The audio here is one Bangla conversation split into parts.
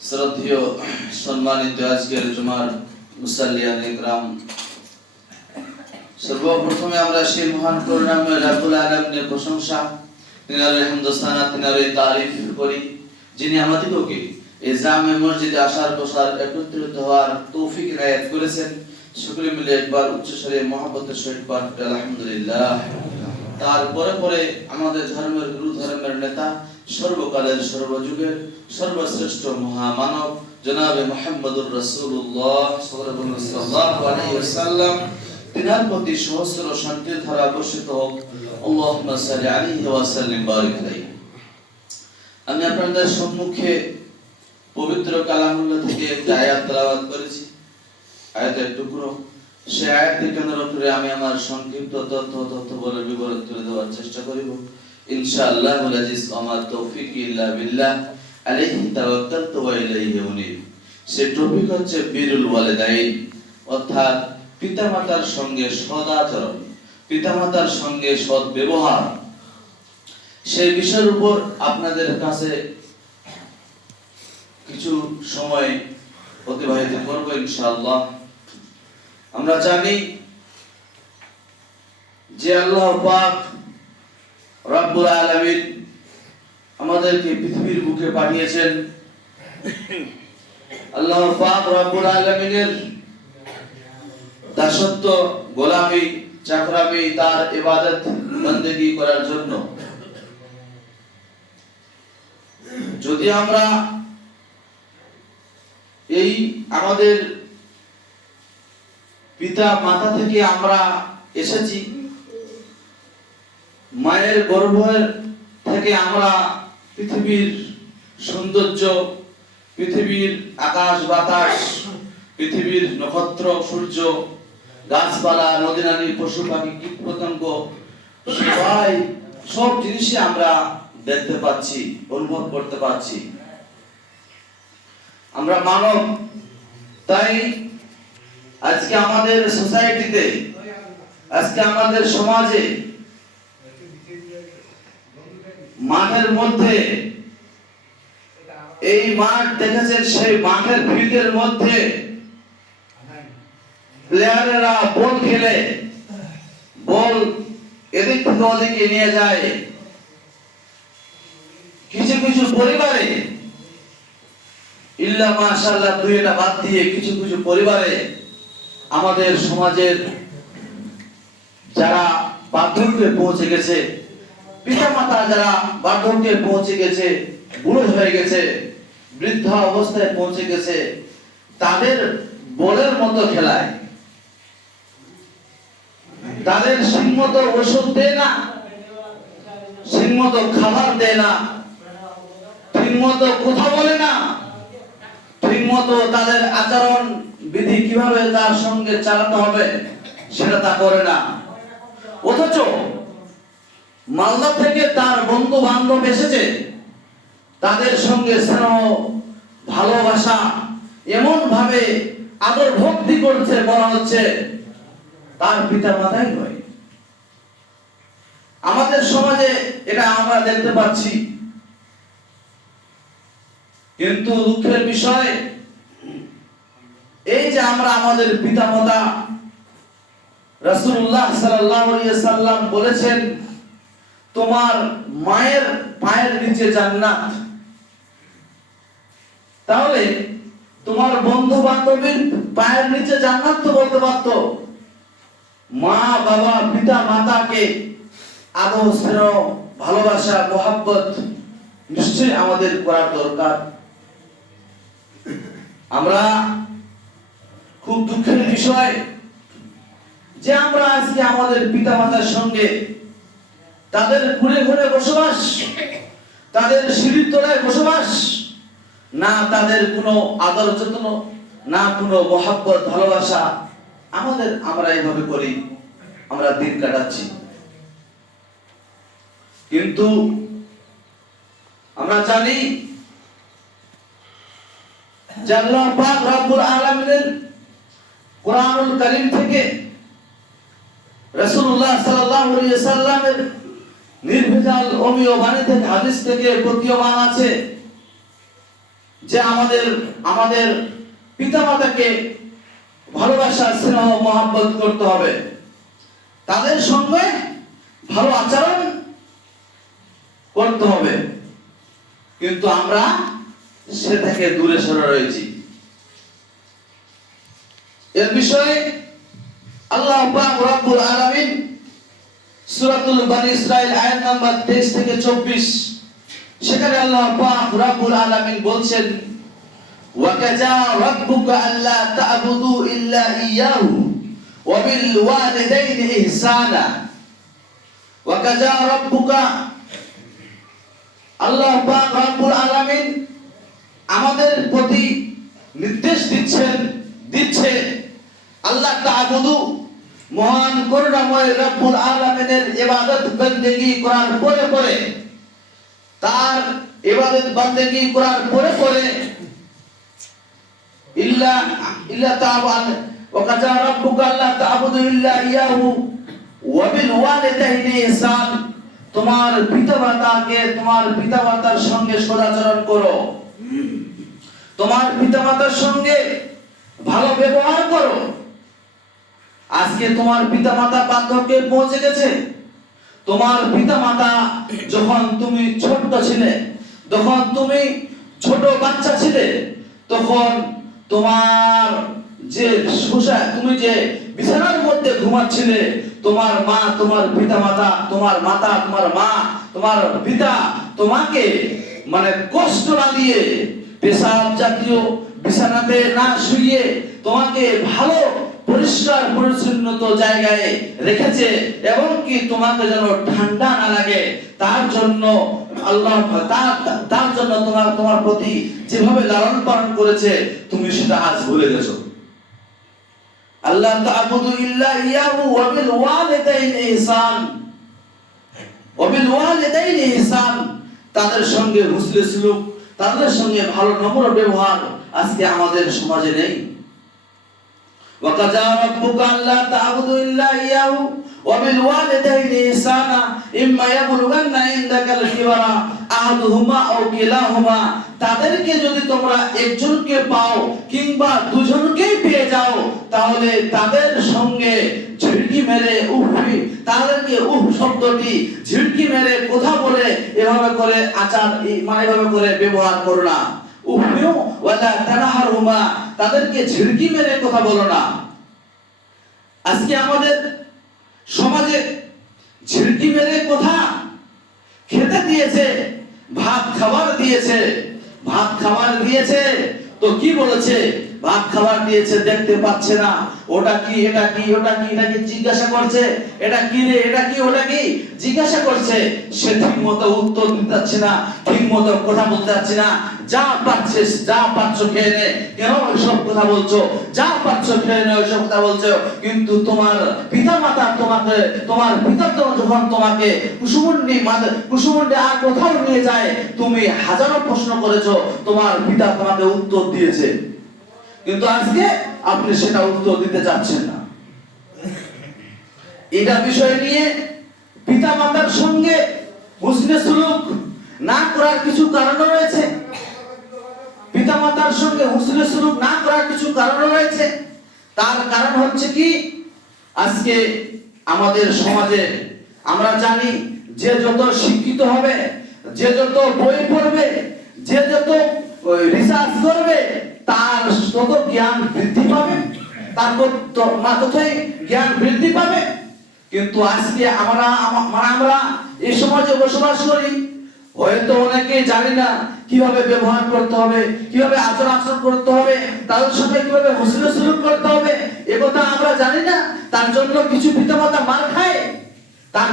শ্রদ্ধেয় সম্মানিত আজকের জুমার মুসাল্লিয়ান ইকরাম, সর্বপ্রথমে আমরা সেই মহান করুণাময় রব্বুল আলামিনের প্রশংসা, তিনার হামদোসানা, তিনার তারিফ করি, যিনি আমাদেরকে এই জামে মসজিদে আসার বসার একত্রিত হওয়ার তৌফিক ইনায়াত করেছেন। সকলে মিলে একবার উচ্চস্বরে মহব্বতের সহিত পাঠ করি আলহামদুলিল্লাহ। তারপরে পরে আমাদের ধর্মের গুরু, ধর্মের নেতা, সর্বকালের সর্বযুগের সর্বশ্রেষ্ঠ মহামানব জনাবে মুহাম্মদুর রাসূলুল্লাহ সাল্লাল্লাহু আলাইহি ওয়াসাল্লাম, তিনার প্রতি সহস্র শান্তির ধারা বর্ষিত হোক। আল্লাহুম্মা সাল্লি আলাইহি ওয়া সাল্লিম বারিক আলাইহি। আমি আপনাদের সম্মুখে পবিত্র কালামুল্লাহ থেকে একটা আয়াত তেলাওয়াত করেছি, আয়াতের টুকরো। সেই আয়াতকে কেন্দ্র করে আমি আমার সংক্ষিপ্ত তথ্য বলে বিবরণ তুলে দেওয়ার চেষ্টা করিব ইনশাআল্লাহুল আজিজ। আমার তৌফিক ইল্লা বিল্লাহ, আলাইহি তাওয়াক্কালতু ওয়া ইলাইহি উনীব। সেই টপিক হচ্ছে বিরুল ওয়ালিদাইন, অর্থাৎ পিতামাতার সঙ্গে সদাচরণ, পিতামাতার সঙ্গে সৎ ব্যবহার। সেই বিষয়ের উপর আপনাদের কাছে কিছু সময় অতিবাহিত করব ইনশাআল্লাহ। আমরা জানি যে আল্লাহ পাক রব্বুল আলামিন আমাদেরকে পৃথিবীর বুকে পাঠিয়েছেন। আল্লাহ পাক রব্বুল আলামিনের দাসত্ব, গোলামি, চাকরামি, তার ইবাদত বন্দেগী করার জন্য। যদি আমরা এই আমাদের পিতা মাতা থেকে আমরা এসেছি, মায়ের গর্ভ থেকে আমরা পৃথিবীর সৌন্দর্য, পৃথিবীর আকাশ বাতাস, পৃথিবীর নক্ষত্র, সূর্য, গাছপালা, নদী নালী, পশু পাখি, কীট পতঙ্গ, সব জিনিসই আমরা দেখতে পাচ্ছি, অনুভব করতে পাচ্ছি। আমরা মানব, তাই আজকে আমাদের সোসাইটিতে, আজকে আমাদের সমাজে মাঠের মধ্যে, এই মাঠ দেখেছেন, সেই মাঠের ফিল্ডের মধ্যে প্লেয়ারেরা বল খেলে, বল এদিক থেকে ওদিকে নিয়ে যায়। কিছু কিছু পরিবারে, ইল্লা মাশাআল্লাহ দুই এটা বাদ দিয়ে, কিছু কিছু পরিবারে আমাদের সমাজের যারা বার্ধক্যে পৌঁছে গেছে, পিতা মাতা যারা বার্ধক্যে পৌঁছে গেছে, বুড়ো হয়ে গেছে, বৃদ্ধ অবস্থায় পৌঁছে গেছে, তাদের বলের মতো খেলায়, তাদের ঠিকমতো ওষুধ দেয় না, ঠিকমতো খাবার দেয় না, ঠিকমতো কথা বলে না, ঠিকমতো তাদের আচরণ বিধি কিভাবে তার সঙ্গে চালাতে হবে সেটা তা করে না। অথচ মালদা থেকে তার বন্ধু বান্ধব এসেছে, তাদের সঙ্গে স্নেহ, ভালোবাসা এমন ভাবে আদর ভক্তি করছে, বলা হচ্ছে তার পিতা মাতাই নয়। আমাদের সমাজে এটা আমরা দেখতে পাচ্ছি। কিন্তু দুঃখের বিষয় এই যে আমরা আমাদের পিতামাতা, রাসূলুল্লাহ সাল্লাল্লাহু আলাইহি ওয়াসাল্লাম বলেছেন তোমার মায়ের পায়ের নিচে জান্নাত। তাহলে তোমার বন্ধু বান্ধবীর পায়ের নিচে জান্নাত তো বলতে পারতো। মা বাবা পিতা মাতাকে আদর, স্নেহ, ভালোবাসা, মোহাব্বত নিশ্চয়ই আমাদের করার দরকার। আমরা খুব দুঃখের বিষয় যে আমরা আজকে আমাদের পিতা মাতার সঙ্গে তাদের ঘুরে ঘুরে বসবাস, তাদের সিঁড়ির তলায় বসবাস, না তাদের কোনো আদর যত্ন, না কোনো মোহাব্বত, ভালোবাসা আমরা এইভাবে করি, আমরা দিন কাটাচ্ছি। কিন্তু আমরা জানি যে আল্লাহ পাক রব্বুল আলামিনের কোরআনুল কারীম থেকে রাসূলুল্লাহ সাল্লাল্লাহু আলাইহি ওয়াসাল্লামের নির্ভেজাল অমীয় বাণী থেকে, হাদিস থেকে প্রতীয়মান আছে যে আমাদের আমাদের পিতামাতাকে ভালোবাসা, স্নেহ, মহব্বত করতে হবে, তাদের সঙ্গে ভালো আচরণ করতে হবে, কিন্তু আমরা সে থেকে দূরে সরে রয়েছি। এর বিষয়ে আল্লাহ পাক রব্বুল আলামিন সূরাতুল বনী ইসরাঈল আয়াত নাম্বার 23 থেকে 24, সেখানে আল্লাহ পাক রব্বুল আলামিন বলছেন, ওয়া কাজা রাব্বুকা আল্লা তা'বুদু ইল্লা ইয়্যাহু ওয়া বিল ওয়ালিদাইনি ইহসানা। ওয়া কাজা রাব্বুকা, আল্লাহ পাক রব্বুল আলামিন আমাদের প্রতি নির্দেশ দিচ্ছে আল্লাহ তা'বুদু, মহান করুণাময় রব্বুল আলামিনের ইবাদত বন্দেগী করার পরে তার ইবাদত বন্দেগী করার পরে ইল্লা তা'বুদ, ওয়া কাজা রাব্বুকা আল্লা তা'বুদু ইল্লা ইয়্যাহু ওয়া বিল ওয়ালিদাইনি ইহসান, তোমার পিতামাতার সঙ্গে সদাচরণ করো, তোমার পিতামাতার সঙ্গে ভালো ব্যবহার করো। আজকে তোমার পিতামাতা বার্ধক্যে পৌঁছে গেছে। তোমার পিতামাতা যখন তুমি ছোট ছিলে, যখন তুমি ছোট বাচ্চা ছিলে, তখন তোমার তুমি যে বিছানার মধ্যে ঘুমাচ্ছিলে, তোমার মা, তোমার পিতামাতা, তোমার মাতা, তোমার মা, তোমার পিতা তোমাকে মানে কষ্ট না দিয়ে, পেশাব জাতীয় বিছানাতে না শুইয়ে তোমাকে ভালো পরিষ্কার পরিচ্ছন্ন জায়গায় রেখেছে, এবং কি তোমাকে যেন ঠান্ডা না লাগে, তার জন্য আল্লাহ তার জন্য তোমার প্রতি যেভাবে লালন পালন করেছে, তুমি সেটা আজ ভুলে গেছো। আল্লাহ তা'বুদু ইল্লা ইয়্যাহু ওয়া বিল ওয়ালিদাইনি ইহসান, ওয়া বিল ওয়ালিদাইনি ইহসান, তাদের সঙ্গে হুসনে সুলুক, তাদের সঙ্গে ভালো নম্র ব্যবহার আজকে আমাদের সমাজে নেই। ওয়া কাজা রাব্বুকা আল্লা তা'বুদু ইল্লা ইয়্যাহু ওয়া বিল ওয়ালিদাইনি ইহসানা ইম্মা ইয়াবলুগান্না ইনদাকাল কিবারা আহাদুহুমা আও কিলাহুমা, তাদেরকে যদি তোমরা একজনকে পাও কিংবা দুজনকেই পেয়ে যাও, তাহলে তাদের সঙ্গে ঝিড়কি মেরে তাদেরকে শব্দটি ঝিড়কি মেরে কথা বলে এভাবে করে এভাবে করে ব্যবহার করো না। ওয়ালা তানহারহুমা, তাদেরকে ঝিড়কি মেরে কথা বলো না। আজকে আমাদের সমাজে ঝিড়কি মেরে কথা খেতে দিয়েছে, ভাত খাবার দিয়েছে, তো কি বলেছে? ভাত খাবার দিয়েছে, দেখতে পাচ্ছে না, ওটা কি, এটা কি, ওটা কি, এটা কি জিজ্ঞাসা করছে, এটা কি রে, এটা কি, ওটা কি জিজ্ঞাসা করছে। সে ঠিক মতো উত্তর দিতে পারছে না, ঠিক মতো কথা বলতে পারছে না। যা পারছো খেয়ে নে, কেন ওইসব কথা বলছো? যা পারছো খেয়ে নে, ওইসব কথা বলছো। কিন্তু তোমার পিতামাতা তোমার পিতা যখন তোমাকে কুসুমুন্ডি আর কোথাও নিয়ে যায়, তুমি হাজারো প্রশ্ন করেছো, তোমার পিতা তোমাকে উত্তর দিয়েছে, কিন্তু আজকে আপনি সেটা উত্তর দিতে চাচ্ছেন না। এটা বিষয় নিয়ে পিতামাতার সঙ্গে হুসনে সুলুক না করার কিছু কারণ রয়েছে। পিতামাতার সঙ্গে হুসনে সুলুক না করার কিছু কারণ রয়েছে। তার কারণ হচ্ছে কি, আজকে আমাদের সমাজে আমরা জানি, যে যত শিক্ষিত হবে, যে যত বই পড়বে, যে যত রিসার্চ করবে, তার তত জ্ঞান বৃদ্ধি পাবে, তার ততই জ্ঞান বৃদ্ধি পাবে। কিন্তু আজকে আমরা এই সমাজে বসবাস করি, হয়তো অনেকে জানি না কিভাবে ব্যবহার করতে হবে, কিভাবে আচরণ করতে হবে, তাদের সঙ্গে কিভাবে হুসনে সুলুক করতে হবে, একথা আমরা জানি না। তার জন্য কিছু পিতামাতা মার খায়, তার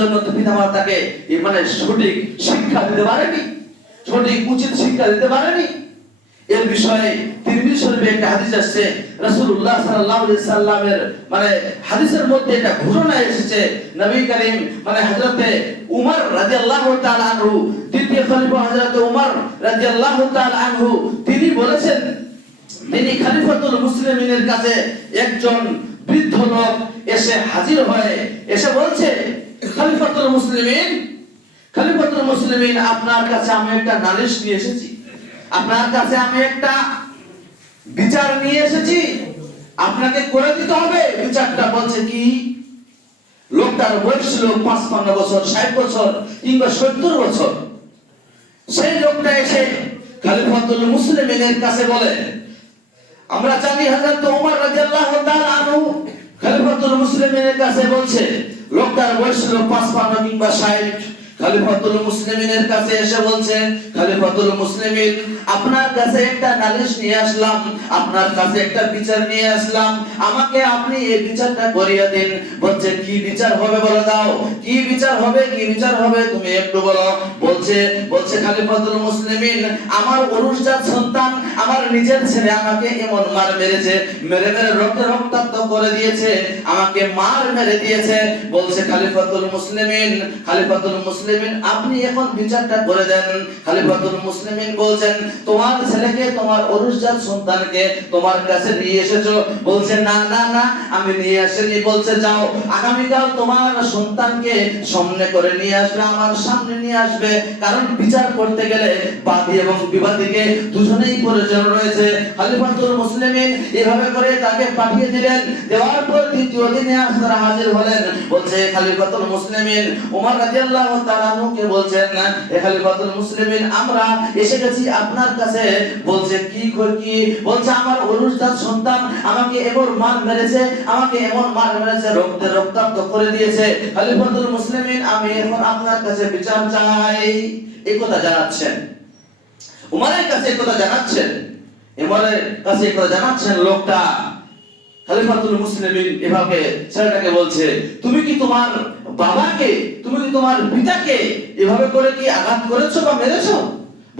জন্য পিতামাতাকে মানে সঠিক শিক্ষা দিতে পারেনি, সঠিক উচিত শিক্ষা দিতে পারেনি। এর বিষয়ে তিরমিজি শরীফে একটা হাদিস আসছে, রাসূলুল্লাহ সাল্লাল্লাহু আলাইহি সাল্লামের মানে হাদিসের মধ্যে একটা ঘটনা এসেছে। নবী করিম মানে হযরতে উমর রাদিয়াল্লাহু তাআলা আনহু, দ্বিতীয় খলিফা হযরতে উমর রাদিয়াল্লাহু তাআলা আনহু, তিনি বলেছেন, তিনি খলিফাতুল মুসলিমিনের কাছে একজন বৃদ্ধ লোক এসে হাজির হয়ে এসে বলছে, খলিফাতুল মুসলিমিন, খলিফাতুল মুসলিমিন, আপনার কাছে আমি একটা নালিশ নিয়ে এসেছি, আপনার কাছে আমি একটা বিচার নিয়ে এসেছি, আপনাকে করে দিতে হবে বিচারটা। বলছে কি? লোকটার বয়স ছিল 55 বছর, 60 বছর কিংবা 70 বছর। সেই লোকটা এসে খলিফাতুল মুসলিমিনের কাছে বলে, আমরা জানি হযরত ওমর রাদিয়াল্লাহু তাআলা আনহু খলিফাতুল মুসলিমিনের কাছে বলছে, লোকটার বয়স ছিল 55 কিংবা 60। খলিফাতুল মুসলিমিনের কাছে এসে বলছে, খলিফাতুল মুসলিমিন, আপনার কাছে একটা নালিশ নিয়ে আসলাম, আপনার কাছে একটা বিচার নিয়ে আসলাম, আমাকে আপনি এই বিচারটা করিয়ে দিন। বলছে কি বিচার হবে বলে দাও, কি বিচার হবে, কি বিচার হবে তুমি একটু বলো। বলছে খলিফাতুল মুসলিমিন, আমার অরুষজাত সন্তান, আমার নিজের ছেলে আমাকে এমন মার মেরেছে, মেরে রক্তাক্ত করে দিয়েছে, আমাকে মার মেরে দিয়েছে। বলছে খলিফাতুল মুসলিমিন, আপনি এখন বিচারটা করে দেন। খলিফাতুল মুসলিমিন বলছেন, তোমার ছেলেকে, তোমার অরুষজাত সন্তানকে তোমার কাছে নিয়ে এসেছো? বলছে না না না, আমি নিয়ে আসিনি। বলছে যাও, আগামীকাল তোমার সন্তানকে সামনে করে নিয়ে আসবে, আমার সামনে নিয়ে আসবে, কারণ বিচার করতে গেলে বাদী এবং বিবাদীকে দুজনেই প্রয়োজন রয়েছে। খলিফাতুল মুসলিমিন এভাবে করে তাকে পাঠিয়ে দিলেন। দেওয়ার পর দ্বিতীয় দিনে তারা হাজির হলেন। বলছে খলিফাতুল মুসলিমিন ওমর রাদিয়াল্লাহু তাআলা আনহুকে বলছেন, এ খলিফাতুল মুসলিমিন, আমরা এসে গেছি আপনার কাছে। বলছে কি? বলছে আমার অরুষজাত সন্তান আমাকে এমন মার মেরেছে, আমাকে এমন মার মেরেছে, রক্তাক্ত করে দিয়েছে। খলিফাতুল মুসলিমিন, আমি এখন আপনার কাছে বিচার চাই। এই কথা জানাচ্ছেন উমরের কাছে, এই কথা জানাচ্ছেন উমরের কাছে, এই কথা জানাচ্ছেন লোকটা। খলিফাতুল মুসলিমিন এভাবে ছেলেটাকে বলছে, তুমি কি তোমার বাবাকে, তুমি কি তোমার পিতাকে এভাবে করে কি আঘাত করেছো বা মেরেছো?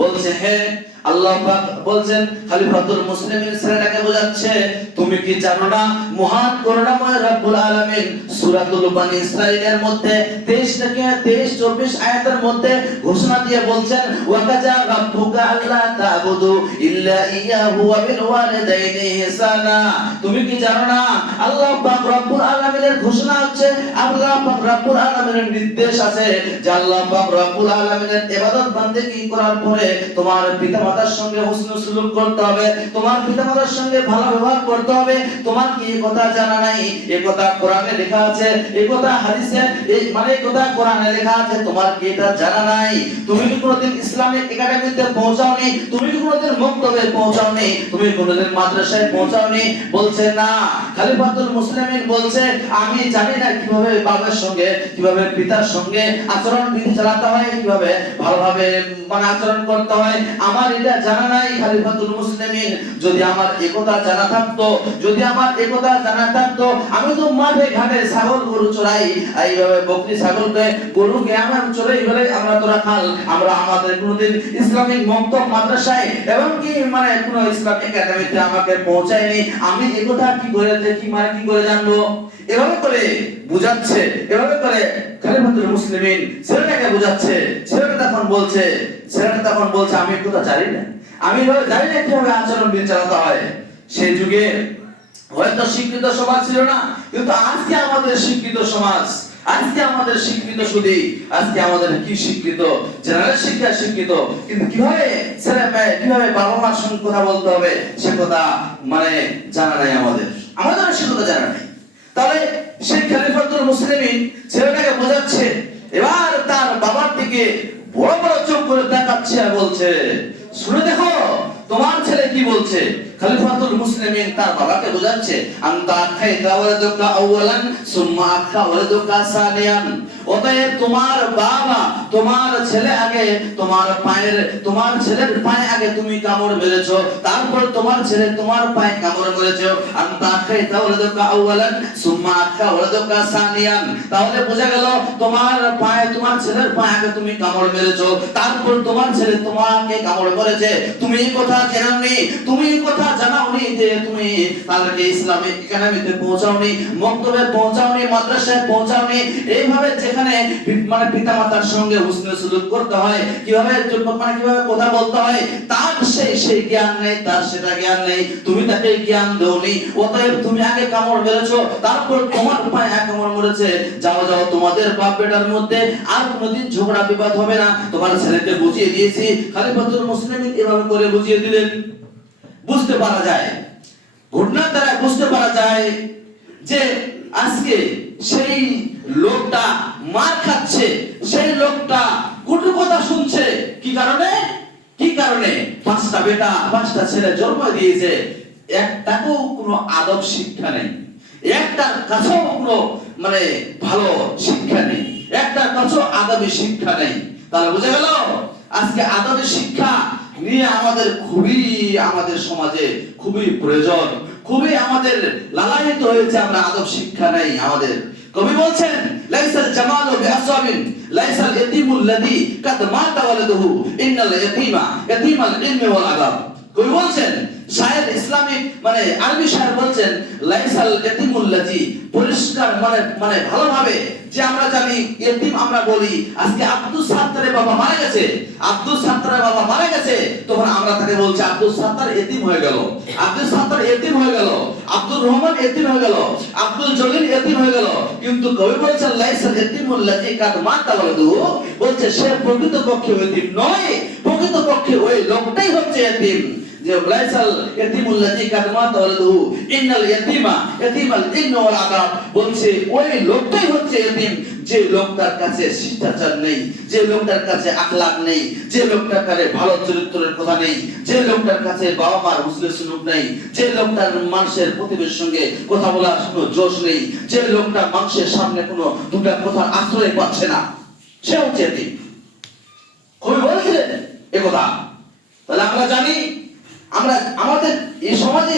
বলছে হ্যাঁ। আল্লাহ পাক বলছেন, খলিফাতুল মুসলিমিন ছেলেটাকে বোঝাচ্ছে, তুমি কি জানো না মহান করুণাময় রব্বুল আলামিন সূরাতুল বানী ইসরাঈলের মধ্যে 23 থেকে 24 আয়াতের মধ্যে ঘোষণা দিয়ে বলছেন, ওয়া কাজা রাব্বুকা আল্লা তা'বুদু ইল্লা ইয়াহু ওয়া বিল ওয়ালিদাইনি ইহসানা। তুমি কি জানো না আল্লাহ পাক রব্বুল আলামিনের ঘোষণা হচ্ছে, আল্লাহ পাক রব্বুল আলামিনের নির্দেশ আছে যে আল্লাহ পাক রব্বুল আলামিনের ইবাদত বান্দেগি করার পরে তোমার পিতামাতার সঙ্গে হুসনুল সুলুক করতে হবে, তোমার পিতামাতার সঙ্গে ভালো ব্যবহার করতে হবে। তোমার কি এই কথা জানা নাই? এই কথা কোরআনে লেখা আছে, এই কথা হাদিসে, এই মানে এই কথা কোরআনে লেখা আছে, তোমার কি এটা জানা নাই? তুমি কি কোনোদিন ইসলামিক একাডেমিতে পৌঁছাওনি? তুমি কি কোনোদিন মক্তবে পৌঁছাওনি? তুমি কোনোদিন মাদ্রাসায় পৌঁছাওনি? বলছে না। খলিফাতুল মুসলিমিন বলছে, আমি জানি না কিভাবে বাবার সঙ্গে, কিভাবে পিতার সঙ্গে আচরণ বিধি চালাতে হয়, কিভাবে ভালোভাবে মানে আচরণ করতে হয়, আমার এটা জানা নাই। খলিফাতুল মুসলিমিন, যদি আমার একথা জানা থাকতো, যদি আমার একথা জানা থাকতো, আমি তো মাঠে ঘাটে ছাগল গরু চড়াই, এইভাবে বকরি ছাগলকে গরুকে আমার চড়াই বলে আমরা তো রাখাল, আমরা আমাদের কোনোদিন ইসলামিক মক্তব মাদ্রাসায় এবং কি মানে কোন ইসলামিক একাডেমিতে আমাকে পৌঁছায়নি, আমি একথা কি করে দেখি মানে কি করে জানবো? এভাবে করে বুঝাচ্ছে, এভাবে করে খলিফাতুল মুসলিমিন ছেলেটাকে বুঝাচ্ছে। ছেলেটা তখন বলছে আমি একথা জানি না, আমি জানি না কিভাবে আচরণ বিধি চালাতে হয়। সেই যুগে হয়তো শিক্ষিত সমাজ ছিল না, কিন্তু আজকে আমাদের শিক্ষিত সমাজ, আজকে আমাদের শিক্ষিত শুধু, আজকে আমাদের কি শিক্ষিত, জেনারেল শিক্ষা শিক্ষিত, কিন্তু কিভাবে ছেলে মেয়ে, কিভাবে বাবা মার সঙ্গে কথা বলতে হবে সে কথা মানে জানা নাই, আমাদের সে কথা জানা নাই। তাহলে সেই খলিফাতুল মুসলিমিন ছেলেটাকে বোঝাচ্ছে, এবার তার বাবার দিকে বড় বড় চোখ করে তাকাচ্ছে আর বলছে, শুনে দেখো তোমার ছেলে কি বলছে। খলিফাতুল মুসলিমিন তার বাবাকে বোঝাচ্ছে, আনতা খাইতা ওয়ালাদুকা আউয়ালান সুম্মা আখা ওয়ালাদুকা সানিয়ান। অতএব তোমার বাবা, তোমার ছেলে আগে, তোমার ছেলের পায়ে আগে তুমি কামড় মেরেছো, তারপর তোমার ছেলে তোমার পায়ে কামড় মেরেছো। আনতা খাইতা ওয়ালাদুকা আউয়ালান সুম্মা আখা ওয়ালাদুকা সানিয়ান। তাহলে বোঝা গেল তোমার পায়ে, তোমার ছেলের পায়ে আগে তুমি কামড় মেরেছো, তারপর তোমার ছেলে তোমাকে কামড় করেছে। তুমি এই কথা জানোনি, তুমি এই কথা জানাওনি যে তুমি তাদেরকে ইসলামিক একাডেমিতে পৌঁছাওনি, মক্তবে পৌঁছাওনি, মাদ্রাসায় পৌঁছাওনি। এইভাবে যেখানে মানে পিতামাতার সঙ্গে হুসনে সুলুক করতে হয়, কিভাবে কিভাবে কথা বলতে হয়, তার সেই জ্ঞান নেই, তার সেটা জ্ঞান নেই। তুমি তাকে জ্ঞান দেওনি, অতএব তুমি আগে কামড় মেরেছো, তারপর তোমার উপায় এক কামড় মরেছে। যাও যাও, তোমাদের বাপ বেটার মধ্যে আর কোনোদিন ঝগড়া বিবাদ হবে না। তোমার ছেলেকে বুঝিয়ে দিয়েছি। খলিফাতুল মুসলিমিন এভাবে করে বুঝিয়ে দিলেন। বুঝতে পারা যায়, ঘটনার দ্বারা বুঝতে পারা যায় যে আজকে সেই লোকটা মার খাচ্ছে, সেই লোকটা কটু কথা শুনছে। কি কারণে? কি কারণে? পাঁচটা বেটা, পাঁচটা ছেলে জন্ম দিয়েছে, একটাকেও কোনো আদব শিক্ষা নেই, একটার কাছেও কোনো মানে ভালো শিক্ষা নেই, একটার কাছেও আদবি শিক্ষা নেই। তাহলে বুঝা গেল আজকে আদবের শিক্ষা নিয়ে আমাদের সমাজে খুবই প্রয়োজন, খুবই আমাদের লালায়িত হয়েছে। আমরা আদব শিক্ষা নেই আমাদের। কবি বলছেন, লাইসাল জামালু বিআসওয়াবিন লাইসাল ইয়াতীমুল লাযী কাদ মাতা ওয়ালাদুহু ইন্নাল ইয়াতীমাল ইলমি ওয়াল আদাব। কবি বলছেন, শায়ের ইসলামিক মানে আরবি শায়ের বলছেন, লাইসাল ইয়াতীমুল লাযী, পরিষ্কার মানে ভালোভাবে যে আমরা জানি ইতিম আমরা বলি। আজকে আব্দুল সাত্তারের বাবা মারা গেছে, আব্দুল সাত্তারের বাবা মারা গেছে, তখন আমরা তাকে বলছি আব্দুল সাত্তার ইতিম হয়ে গেল, আব্দুল সাত্তার ইতিম হয়ে গেল, আব্দুর রহমান ইতিম হয়ে গেল, আব্দুল জলিল ইতিম হয়ে গেল। কিন্তু কবি বলছেন লাইসাল ইয়াতীমুল লাযী কাদ মাতা ওয়ালাদুহু, বলছে সে প্রকৃতপক্ষে ইতিম নয়, প্রকৃতপক্ষে ওই লোকটাই হচ্ছে ইতিম। যে লাইসাল ইয়াতীমুল লাযী কাদ মাতা ওয়ালাদুহু ইন্নাল ইয়াতীমাল ইলমি ওয়াল আদাব, বলছে ওই লোকটাই হচ্ছে ইতিম যে লোকটার কাছে শিষ্টাচার নেই, যে লোকটার কাছে আখলাক নেই, যে লোকটার কাছে ভালো চরিত্রের কথা নেই, যে লোকটার কাছে বাবা মার হুসনে সুলুক নেই, যে লোকটার মানুষের প্রতিবেশীর সঙ্গে কথা বলার কোনো জোশ নেই, যে লোকটা মানুষের সামনে কোনো দুটা কথার আশ্রয় পাচ্ছে না, সে হচ্ছে ইতিম। কবি বলেছিলেন একথা। তাহলে আমরা জানি আমাদের এই সমাজে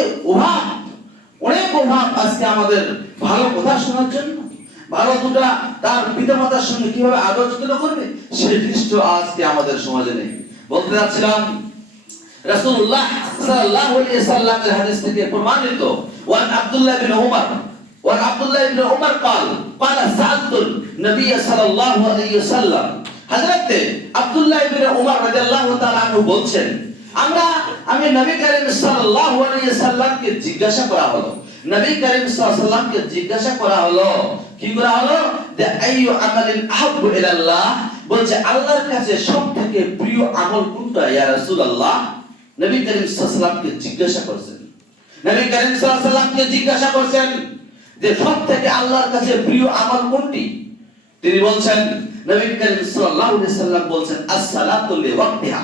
অনেক অভাব আজকে আমাদের ভালো কথা শোনার জন্য, ভালো দুটা তার পিতামাতার সঙ্গে কিভাবে আলোচনা করবে সেই দৃশ্য আজকে আমাদের সমাজে নেই। বলতে যাচ্ছিলাম, রাসূলুল্লাহ সাল্লাল্লাহু আলাইহি ওয়াসাল্লামের হাদিস থেকে প্রমাণিত, ওয়ান আব্দুল্লাহ ইবনে উমর قال سألت النبي صلى الله عليه وسلم, হযরত আব্দুল্লাহ ইবনে উমর রাদিয়াল্লাহু তাআলা আনহু বলছেন, আমি নবী করিম সাল্লাল্লাহু আলাইহি ওয়াসাল্লামকে জিজ্ঞাসা করা হলো, নবী করিম সাল্লাল্লাহু আলাইহি ওয়াসাল্লামকে জিজ্ঞাসা করা হলো, কি করা হলো, যে আইয়ু আমালিন আহাব্বু ইলাল্লাহ, বলছে আল্লাহর কাছে সবথেকে প্রিয় আমল কোনটা ইয়া রাসূলুল্লাহ। নবী করিম সাল্লাল্লাহু আলাইহি ওয়াসাল্লামকে জিজ্ঞাসা করছেন, নবী করিম সাল্লাল্লাহু আলাইহি ওয়াসাল্লামকে জিজ্ঞাসা করছেন যে সবথেকে আল্লাহর কাছে প্রিয় আমল কোনটি। তিনি বলছেন, নবী করিম সাল্লাল্লাহু আলাইহি ওয়াসাল্লাম বলছেন, as-salatu li waqtiha,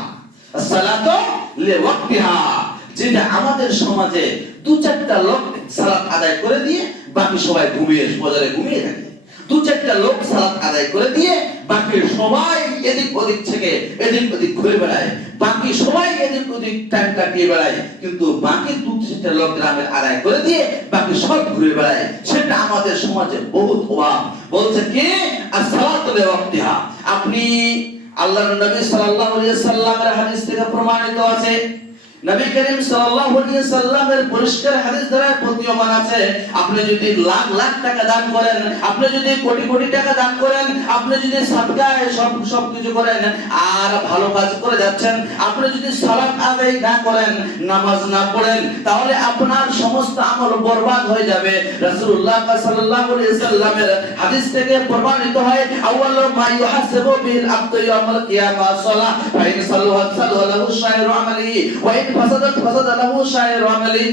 as-salatu লি ওয়াক্তিহা, যেটা আমাদের সমাজে দু চারটা লোক সালাত আদায় করে দিয়ে বাকি সবাই বাজারে ঘুমিয়ে থাকে, দু চারটা লোক সালাত আদায় করে দিয়ে বাকি সবাই এদিক ওদিক থেকে এদিক ওদিক ঘুরে বেড়ায়, বাকি সবাই এদিক ওদিক টাইম কাটিয়ে বেড়ায়, কিন্তু বাকি দু চারটা লোক গ্রামে আদায় করে দিয়ে বাকি সব ঘুরে বেড়ায়। সেটা আমাদের সমাজে বহুত অভাব। বলছে কি, as-salatu লি ওয়াক্তিহা। আপনি আল্লাহর নবী সাল্লাল্লাহু আলাইহি ওয়াসাল্লামের হাদিস থেকে প্রমাণিত আছে, নবী করিম সাল্লাল্লাহু আলাইহি ওয়াসাল্লামের পরিষ্কার হাদিস দ্বারা প্রতীয়মান আছে, আপনি যদি লাখ লাখ টাকা দান করেন, আপনি যদি কোটি কোটি টাকা দান করেন, আপনি যদি সাদকায় সব কিছু করেন আর ভালো কাজ করে যাচ্ছেন, আপনি যদি সালাত আদায় না করেন, নামাজ না পড়েন, তাহলে আপনার সমস্ত আমল বরবাদ হয়ে যাবে। রাসূলুল্লাহ সাল্লাল্লাহু আলাইহি ওয়াসাল্লামের হাদিস থেকে প্রমাণিত হয়, আউয়ালু মা ইউহাসাবু বিল আবদু ইয়াউমাল কিয়ামা সালাহ, ফা ইন সাল্লাহু সাল্লাহু শাইরু আমালিহি ওয়া ইন ফাসাদা লাহু শাইরু আমালি।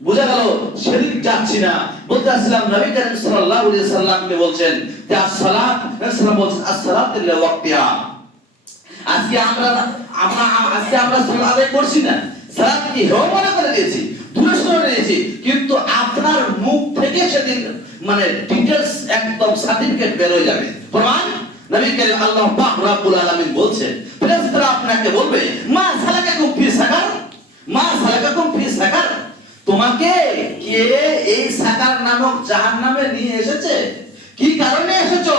বুঝা গেল? সেদিক যাচ্ছি না, বলতে আসলাম নবী করিম সাল্লাল্লাহু আলাইহি ওয়াসাল্লামকে বলছেন যে as-salat, রাসূলুল্লাহ বলছেন as-salatu লি ওয়াক্তিহা। আজকে আমরা সালাত আদায় করছি না, সালাত কি হেও মনে করে দিয়েছি, দূরে সরে দিয়েছি, কিন্তু আপনার মুখ থেকে সেদিন মানে ডিটেইলস একদম সার্টিফিকেট বের হয়ে যাবে। প্রমাণ, নবী করিম আল্লাহ পাক রব্বুল আলামিন বলছেন, ফেরেশতারা আপনাকে বলবে, মা সালাকাকুম ফি সাকার, মা সালাকাকুম ফি সাকার, তোমাকে কে এই সাকার নামক জাহান্নামে নিয়ে এসেছে, কি কারণে এসেছো?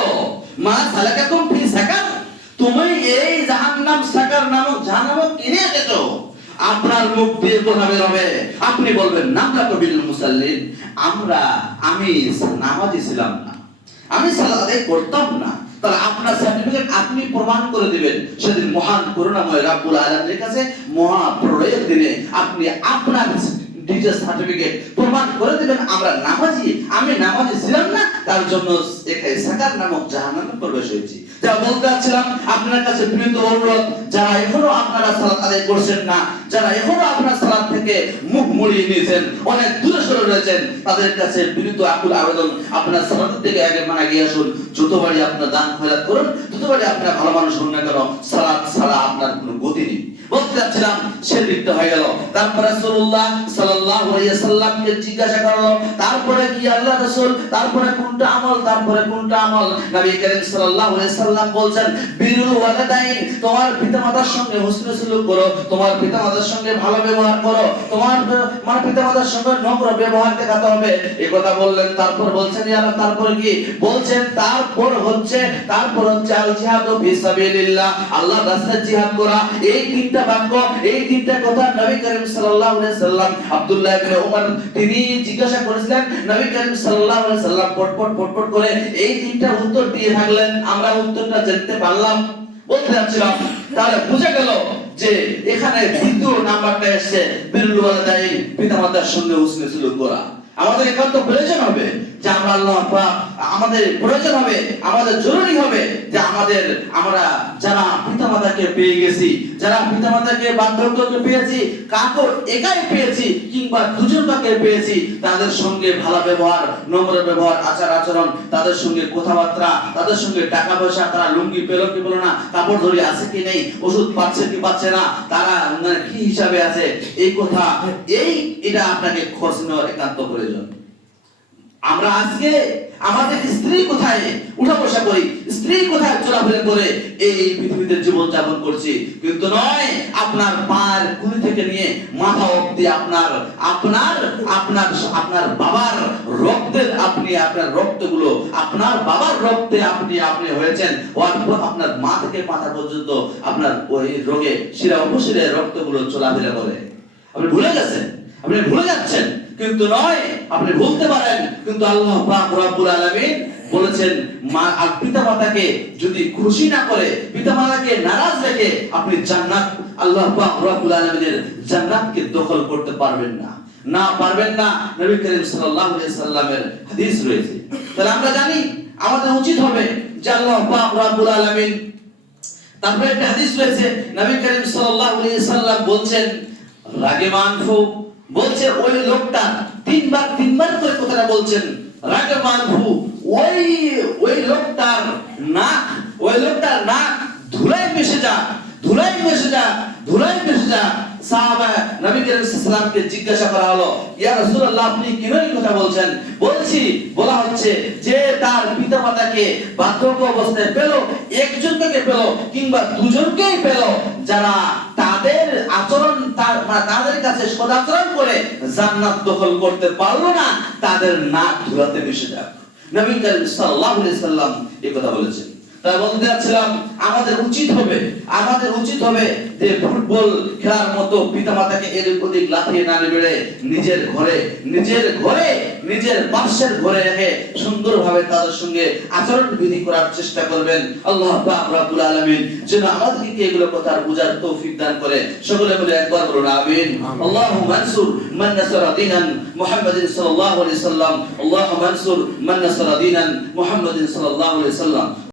মা সালাকাকুম ফি সাকার, তুমি এই জাহান্নাম সাকার নামক জাহান্নামে কিনে এসেছো। আপনার মুখ দিয়ে কথা বের হবে, আপনি বলবেন নামলাকু বিল মুসাল্লিন, আমি নামাজি ছিলাম না, আমি সালাত আদায় করতাম না। তাহলে আপনার সার্টিফিকেট আপনি প্রমাণ করে দিবেন সেদিন মহান করুণাময় রাব্বুল আলামিনের কাছে মহা প্রলয়ের দিনে আপনি আপনার ডিটেইলস সার্টিফিকেট প্রমাণ করে দিবেন আমি নামাজি ছিলাম না, তার জন্য একাই সাকার নামক জাহান্নামে প্রবেশ হয়েছি। যা বলতে চাচ্ছিলাম, আপনার কাছে বিনীত অনুরোধ, যারা এখনো আপনারা সালাত আদায় করছেন না, যারা এখনো আপনার সালাত থেকে মুখ মুড়িয়ে নিয়েছেন, অনেক দূরে সরে রয়েছেন, তাদের কাছে বিনীত আকুল আবেদন, আপনার সালাতের থেকে আগে মানা গিয়ে আসুন। যতবারই আপনার দান খয়রাত করুন, ততবারই আপনার ভালো মানুষ হন না কেন, সালাত ছাড়া আপনার কোনো গতি নেই। বলতে যাচ্ছিলাম, সে দিকটা হয়ে গেল। তারপরে রাসূলুল্লাহ সাল্লাল্লাহু আলাইহি ওয়াসাল্লামকে জিজ্ঞাসা করলো, তারপরে কি আল্লাহ রাসূল, তারপরে কোনটা আমল, নবী করিম সাল্লাল্লাহু আলাইহি ওয়াসাল্লাম বলছেন, বিরুল ওয়ালিদাইন, তোমার পিতামাতার সঙ্গে হুসনে সুলুক করো, তোমার পিতামাতার সঙ্গে ভালো ব্যবহার করো, তোমার পিতামাতার সঙ্গে নম্র ব্যবহার দেখাতে হবে। এই কথা বললেন। তারপর বলছেন, ইয়া আল্লাহ, তারপর কি বলছেন? তারপর হচ্ছে আল জিহাদু ফি সাবিলিল্লাহ, আল্লাহর রাস্তায় জিহাদ করা। এই তিনটা বাক্য, এই তিনটা কথা নবী করিম সাল্লাল্লাহু আলাইহি ওয়াসাল্লাম, আব্দুল্লাহ ইবনে উমর তিনি জিজ্ঞাসা করেছিলেন, নবী করিম সাল্লাল্লাহু আলাইহি ওয়াসাল্লাম পটপট করে এই তিনটা উত্তর দিয়ে থাকলেন। আমরা উত্তরটা জানতে পারলাম। বলতে যাচ্ছিলাম, তাহলে বুঝা গেল যে এখানে দ্বিতীয় নাম্বারটা এসেছে বিরুল ওয়ালিদাইন, পিতামাতার সঙ্গে হুসনে সুলুক করা। আমাদের একান্ত প্রয়োজন হবে যে আমাদের প্রয়োজন হবে, আমাদের জরুরি হবে যে আমরা যারা পিতামাতাকে পেয়ে গেছি, যারা পিতামাতাকে বার্ধক্যকে পেয়েছি, কাউকে একাই পেয়েছি কিংবা দুজনকে পেয়েছি, তাদের সঙ্গে ভালো ব্যবহার, নম্র ব্যবহার, আচার আচরণ, তাদের সঙ্গে কথাবার্তা, তাদের সঙ্গে টাকা পয়সা, তারা লুঙ্গি পেলো কি পেলো না, কাপড় ধরে আছে কি নেই, ওষুধ পাচ্ছে কি পাচ্ছে না, তারা কি হিসাবে আছে, এই কথা এটা আপনাকে খোঁজ নেওয়ার একান্ত প্রয়োজন। আমরা আজকে আমাদের স্ত্রী কোথায় উঠা বসা করি, স্ত্রী কোথায় চলাফেরা করে এই পৃথিবীতে জীবন যাপন করছি, কিন্তু নয় আপনার পায়ের কুলি থেকে নিয়ে মাথা অবধি আপনার বাবার রক্তের আপনার রক্তগুলো, আপনার বাবার রক্তে আপনি হয়েছেন, অর্থাৎ আপনার মা থেকে মাথা পর্যন্ত আপনার ওই রোগে শিরা উপশিরে রক্তগুলো চলাফেরা করে। আপনি ভুলে গেছেন, আপনি ভুলে যাচ্ছেন, কিন্তু নয়, আপনি ভুলতে পারেন, কিন্তু আল্লাহ পাক রব্বুল আলামিন বলেছেন, মা আর পিতামাতাকে যদি খুশি না করে, পিতামাতাকে নারাজ রেখে আপনি জান্নাত, আল্লাহ পাক রব্বুল আলামিনের জান্নাতকে দখল করতে পারবেন না। নবী করিম সাল্লাল্লাহু আলাইহি সাল্লামের হাদিস রয়েছে। তাহলে আমরা জানি, আমাদের উচিত হবে যে আল্লাহ পাক রব্বুল আলামিন, তারপরে একটা হাদিস রয়েছে, নবী করিম সাল্লাল্লাহু আলাইহি সাল্লাম বলছেন, রাগিমান ফু, বলছে ওই লোকটা তিনবার করে কথাটা বলছেন, রাগমান ফু, ওই লোকটার নাক ধুলায় মিশে যা। সাহাবা নবী করিম সাল্লাল্লাহু আলাইহি ওয়াসাল্লামকে জিজ্ঞাসা করা হলো, ইয়া রাসূলুল্লাহ, আপনি কেন এই কথা বলছেন? বলা হচ্ছে যে তার পিতামাতাকে বার্ধক্য অবস্থায় পেল, একজনকে পেল কিংবা দুজনকেই পেল, যারা তাদের আচরণ তাদের কাছে সদাচরণ করে জান্নাত দখল করতে পারলো না, তাদের নাক ধুলাতে মিশে যাক। নবী করিম সাল্লাল্লাহু আলাইহি ওয়াসাল্লাম এই কথা বলেছেন। তাই বলতে যাচ্ছিলাম, আমাদের উচিত হবে যে ফুটবল খেলার মতো পিতামাতাকে এদিক ওদিক লাফিয়ে না বেড়ে নিজের পাশের ঘরে রেখে সুন্দরভাবে তাদের সঙ্গে আচরণ বিধি করার চেষ্টা করবেন। আল্লাহ পাক রব্বুল আলামিন যেন আমাদেরকে এগুলো কথার বুঝার তৌফিক দান করে। সকলে বলে একবার বলুন আমিন। আল্লাহুম্মা মানসুর মান নাসারা দীনান মুহাম্মাদিন সাল্লাল্লাহু আলাইহি সাল্লাম, আল্লাহুম্মা মানসুর মান নাসারা দীনান মুহাম্মাদিন সাল্লাল্লাহু আলাইহি সাল্লাম।